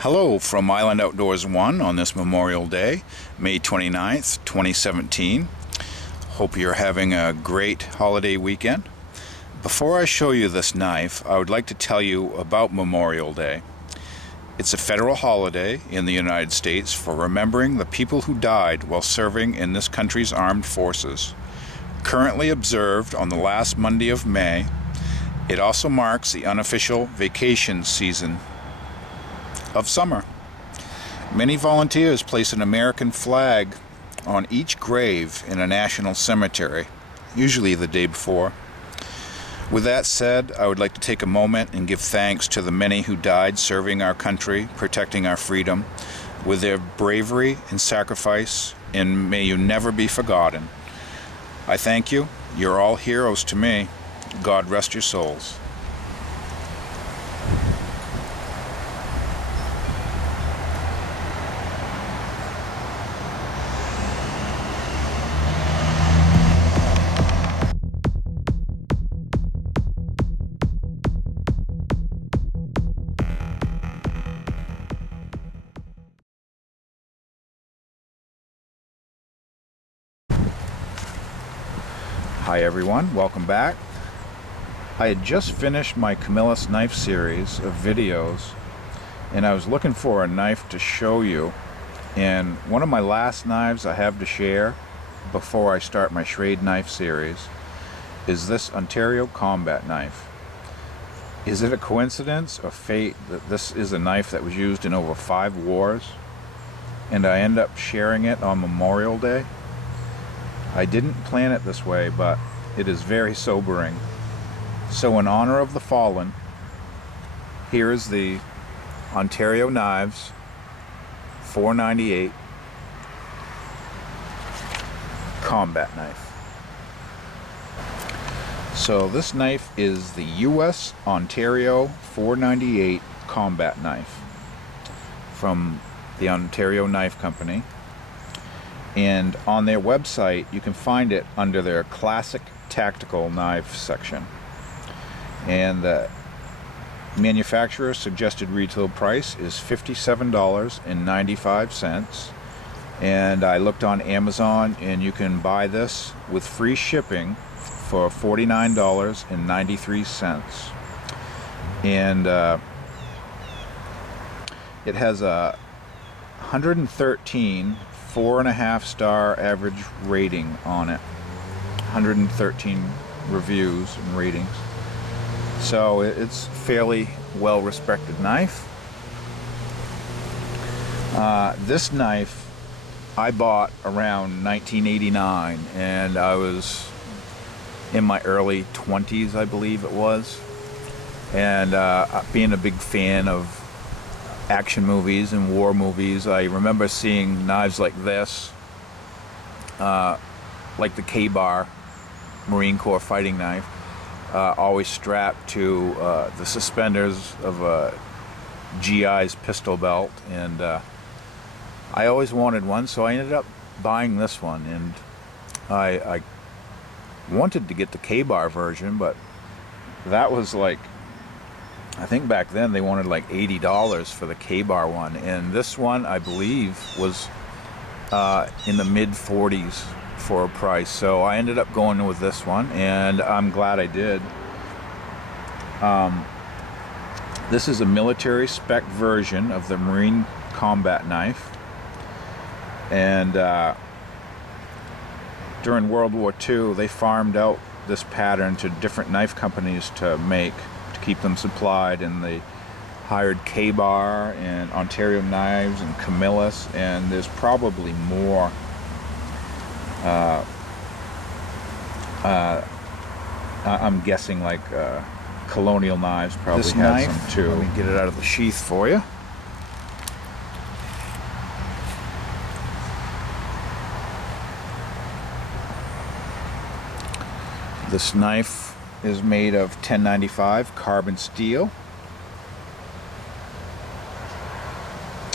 Hello from Island Outdoors 1 on this Memorial Day, May 29th, 2017. Hope you're having a great holiday weekend. Before I show you this knife, I would like to tell you about Memorial Day. It's a federal holiday in the United States for remembering the people who died while serving in this country's armed forces. Currently observed on the last Monday of May, it also marks the unofficial vacation season of summer. Many volunteers place an American flag on each grave in a national cemetery, usually the day before. With that said, I would like to take a moment and give thanks to the many who died serving our country, protecting our freedom, with their bravery and sacrifice, and may you never be forgotten. I thank you. You're all heroes to me. God rest your souls. Hi everyone, welcome back. I had just finished my Camillus knife series of videos and I was looking for a knife to show you, and one of my last knives I have to share before I start my Schrade knife series is this Ontario combat knife. Is it a coincidence or fate that this is a knife that was used in over 5 wars and I end up sharing it on Memorial Day? I didn't plan it this way, but it is very sobering. So in honor of the fallen, here is the Ontario Knives 498 combat knife. So this knife is the U.S. Ontario 498 combat knife from the Ontario Knife Company. And on their website you can find it under their classic tactical knife section, and the manufacturer's suggested retail price is $57.95, and I looked on Amazon and you can buy this with free shipping for $49.93, and it has a 113 4.5 star average rating on it, 113 reviews and ratings, so it's fairly well respected knife. This knife I bought around 1989 and I was in my early 20s, I believe it was, and being a big fan of action movies and war movies, I remember seeing knives like this, like the K-bar Marine Corps fighting knife, always strapped to the suspenders of a GI's pistol belt, and I always wanted one, so I ended up buying this one. And I wanted to get the K-bar version, but that was like, I think back then they wanted like $80 for the K-bar one, and this one I believe was in the mid-40s for a price. So I ended up going with this one, and I'm glad I did. This is a military spec version of the Marine combat knife, and during World War II they farmed out this pattern to different knife companies to make, keep them supplied, and they hired K-bar and Ontario Knives and Camillus, and there's probably more. I'm guessing like Colonial Knives probably this has knife, some too. Let me get it out of the sheath for you. This knife is made of 1095 carbon steel.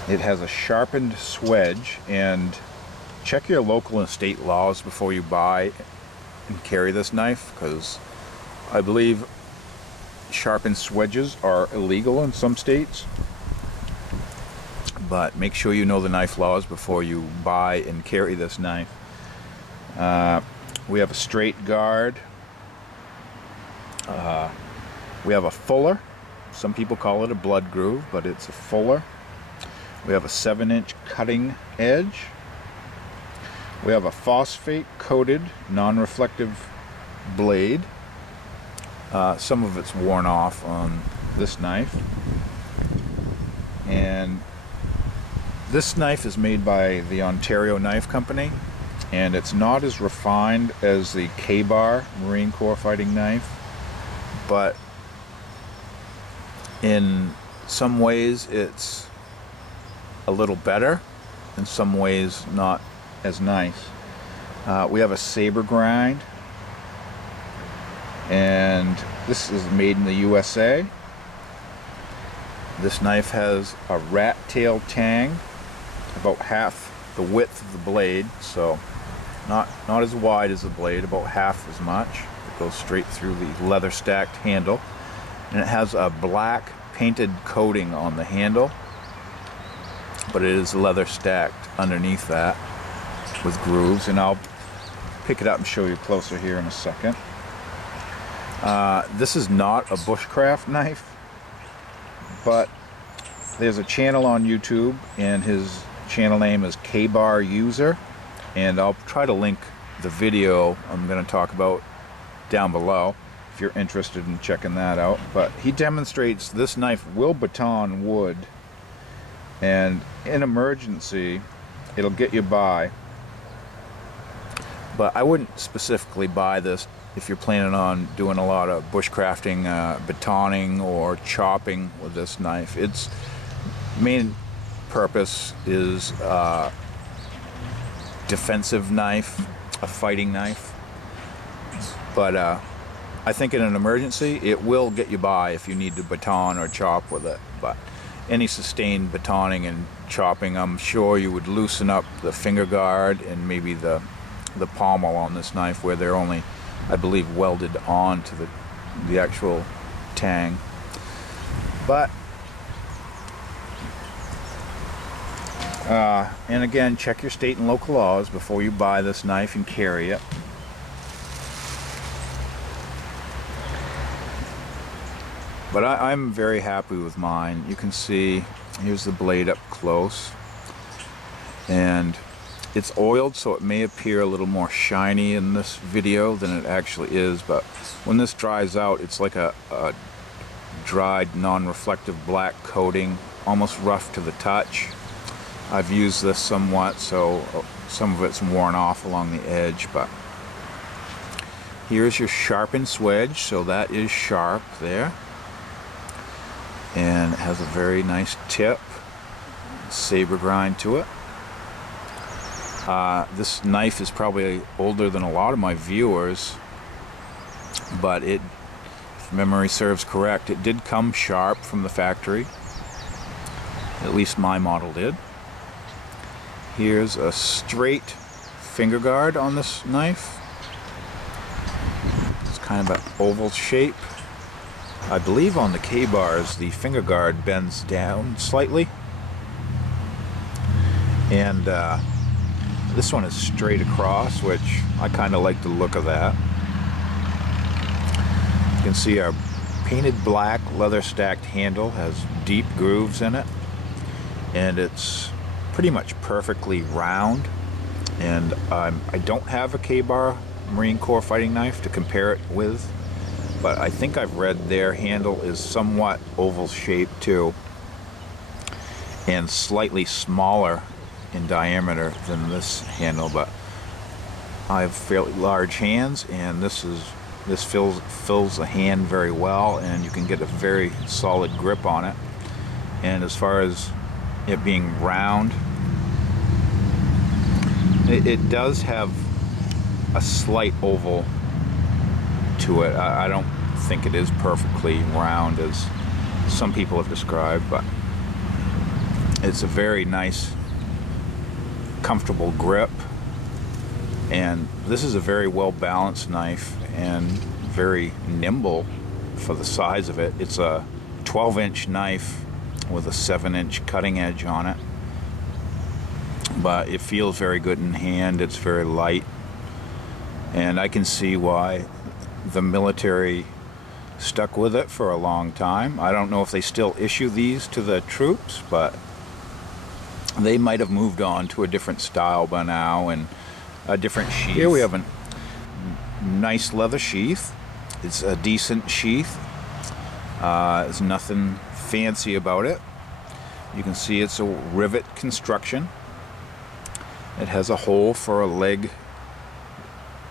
It has a sharpened swedge, and check your local and state laws before you buy and carry this knife, because I believe sharpened swedges are illegal in some states. but make sure you know the knife laws before you buy and carry this knife. We have a straight guard. We have a fuller. Some people call it a blood groove, but it's a fuller. We have a 7-inch cutting edge. We have a phosphate coated non-reflective blade. Some of it's worn off on this knife. And this knife is made by the Ontario Knife Company, and it's not as refined as the K-Bar Marine Corps fighting knife, but in some ways it's a little better, in some ways not as nice. We have a saber grind, and this is made in the USA. This knife has a rat tail tang, about half the width of the blade, so not as wide as the blade, about half as much. It goes straight through the leather stacked handle, and it has a black painted coating on the handle, but it is leather stacked underneath that with grooves, and I'll pick it up and show you closer here in a second. This is not a bushcraft knife, but there's a channel on YouTube, and his channel name is K-Bar User, and I'll try to link the video I'm going to talk about down below if you're interested in checking that out. But he demonstrates this knife will baton wood, and in emergency it'll get you by. But I wouldn't specifically buy this if you're planning on doing a lot of bushcrafting, batonning, or chopping with this knife. Its main purpose is defensive knife, a fighting knife. But I think in an emergency it will get you by if you need to baton or chop with it. But any sustained batoning and chopping, I'm sure you would loosen up the finger guard and maybe the pommel on this knife, where they're only, I believe, welded on to the actual tang. But and again, check your state and local laws before you buy this knife and carry it. But I'm very happy with mine. You can see, here's the blade up close, and it's oiled, so it may appear a little more shiny in this video than it actually is, but when this dries out, it's like a dried non-reflective black coating, almost rough to the touch. I've used this somewhat, so some of it's worn off along the edge. But here's your sharpened swedge, so that is sharp there, and it has a very nice tip, saber grind to it. This knife is probably older than a lot of my viewers, but it, if memory serves correct, it did come sharp from the factory. At least my model did. Here's a straight finger guard on this knife. It's kind of an oval shape. I believe on the K-bars the finger guard bends down slightly, and this one is straight across, which I kind of like the look of that. You can see our painted black leather stacked handle has deep grooves in it, and it's pretty much perfectly round. And I don't have a K-Bar Marine Corps fighting knife to compare it with, but I think I've read their handle is somewhat oval shaped too, and slightly smaller in diameter than this handle. But I have fairly large hands, and this fills the hand very well, and you can get a very solid grip on it. And as far as it being round, it does have a slight oval to it. I don't think it is perfectly round as some people have described, but it's a very nice, comfortable grip. And this is a very well balanced knife and very nimble for the size of it. It's a 12-inch knife with a 7-inch cutting edge on it, but it feels very good in hand. It's very light, and I can see why the military stuck with it for a long time. I don't know if they still issue these to the troops, but they might have moved on to a different style by now and a different sheath. Here we have a nice leather sheath. It's a decent sheath. There's nothing fancy about it. You can see it's a rivet construction. It has a hole for a leg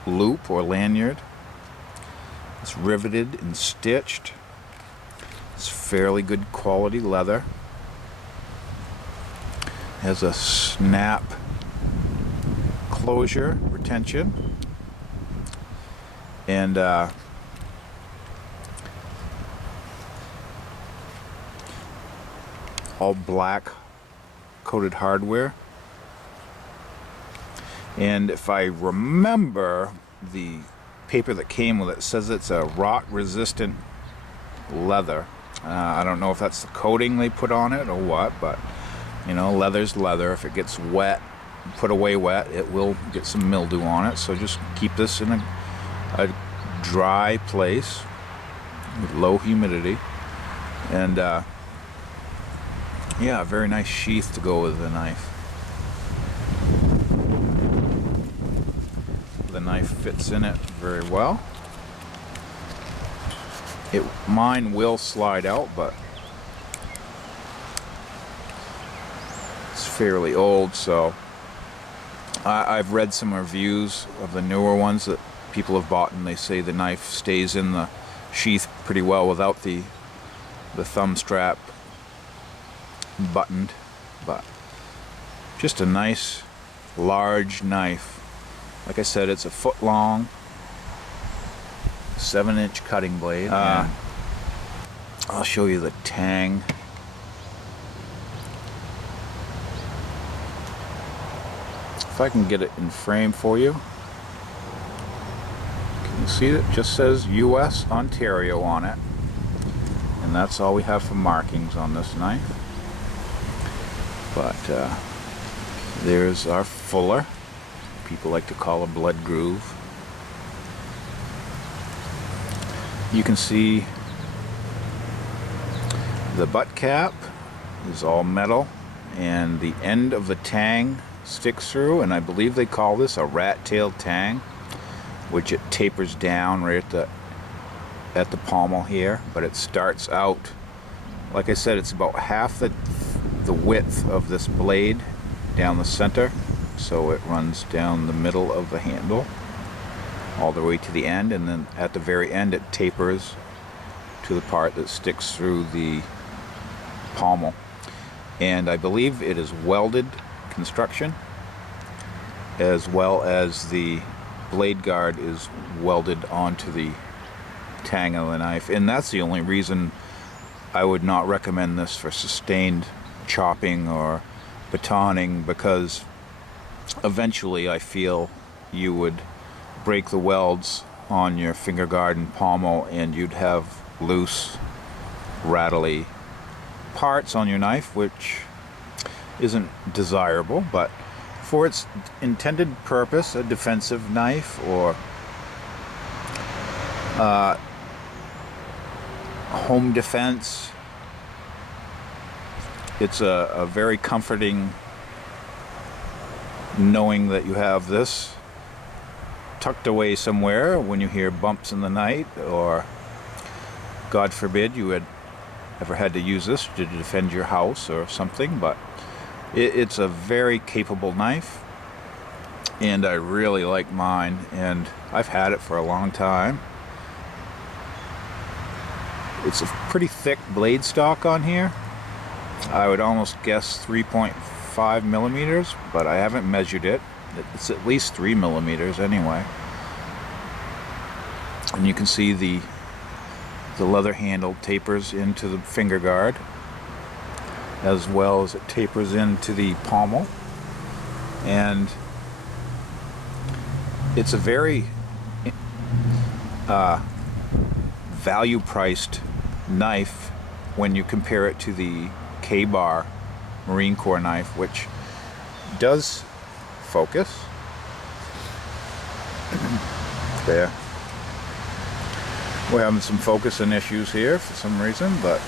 loop or lanyard. It's riveted and stitched. It's fairly good quality leather. Has a snap closure retention, and all black coated hardware. And if I remember, the paper that came with it says it's a rot resistant leather. I don't know if that's the coating they put on it or what, but you know, leather's leather. If it gets wet, put away wet, it will get some mildew on it. So just keep this in a dry place with low humidity. And yeah, a very nice sheath to go with the knife. The knife fits in it very well. Mine will slide out, but it's fairly old, so I've read some reviews of the newer ones that people have bought, and they say the knife stays in the sheath pretty well without the thumb strap buttoned. But just a nice large knife. Like I said, it's a foot long, 7-inch cutting blade. I'll show you the Tang. If I can get it in frame for you. Can you see it? It just says U.S. Ontario on it. And that's all we have for markings on this knife. But there's our fuller. People like to call a blood groove. You can see the butt cap is all metal, and the end of the Tang sticks through, and I believe they call this a rat-tailed Tang, which it tapers down right at the pommel here, but it starts out, like I said, it's about half the width of this blade down the center. So it runs down the middle of the handle all the way to the end, and then at the very end it tapers to the part that sticks through the pommel. And I believe it is welded construction, as well as the blade guard is welded onto the Tang of the knife. And that's the only reason I would not recommend this for sustained chopping or batonning, because eventually I feel you would break the welds on your finger guard and pommel, and you'd have loose, rattly parts on your knife, which isn't desirable. But for its intended purpose, a defensive knife or home defense, it's a very comforting knowing that you have this tucked away somewhere when you hear bumps in the night, or God forbid you had ever had to use this to defend your house or something. But it's a very capable knife, and I really like mine, and I've had it for a long time. It's a pretty thick blade stock on here. I would almost guess 3.5 millimeters, but I haven't measured it. It's at least 3 millimeters anyway. And you can see the leather handle tapers into the finger guard, as well as it tapers into the pommel. And it's a very value priced knife when you compare it to the K-bar Marine Corps knife, which does focus. There. We're having some focusing issues here for some reason, but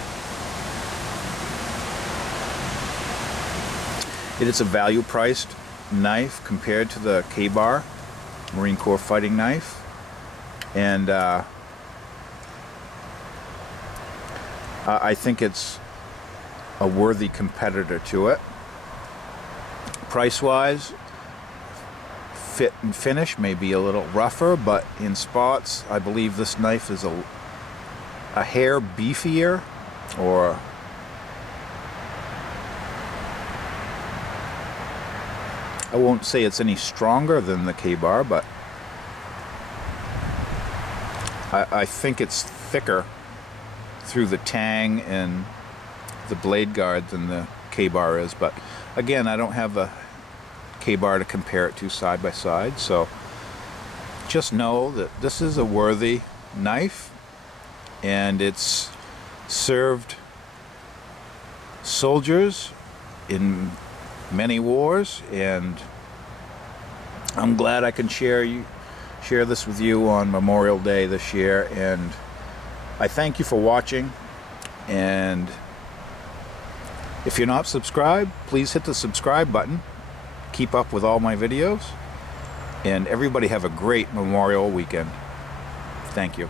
it is a value-priced knife compared to the K-Bar Marine Corps fighting knife, and I think it's a worthy competitor to it. Price-wise, fit and finish may be a little rougher, but in spots I believe this knife is a hair beefier, or I won't say it's any stronger than the K-Bar, but I think it's thicker through the Tang and the blade guard than the K-Bar is. But again, I don't have a K-Bar to compare it to side by side, so just know that this is a worthy knife, and it's served soldiers in many wars, and I'm glad I can share this with you on Memorial Day this year. And I thank you for watching, and if you're not subscribed, please hit the subscribe button. Keep up with all my videos, and everybody have a great Memorial weekend. Thank you.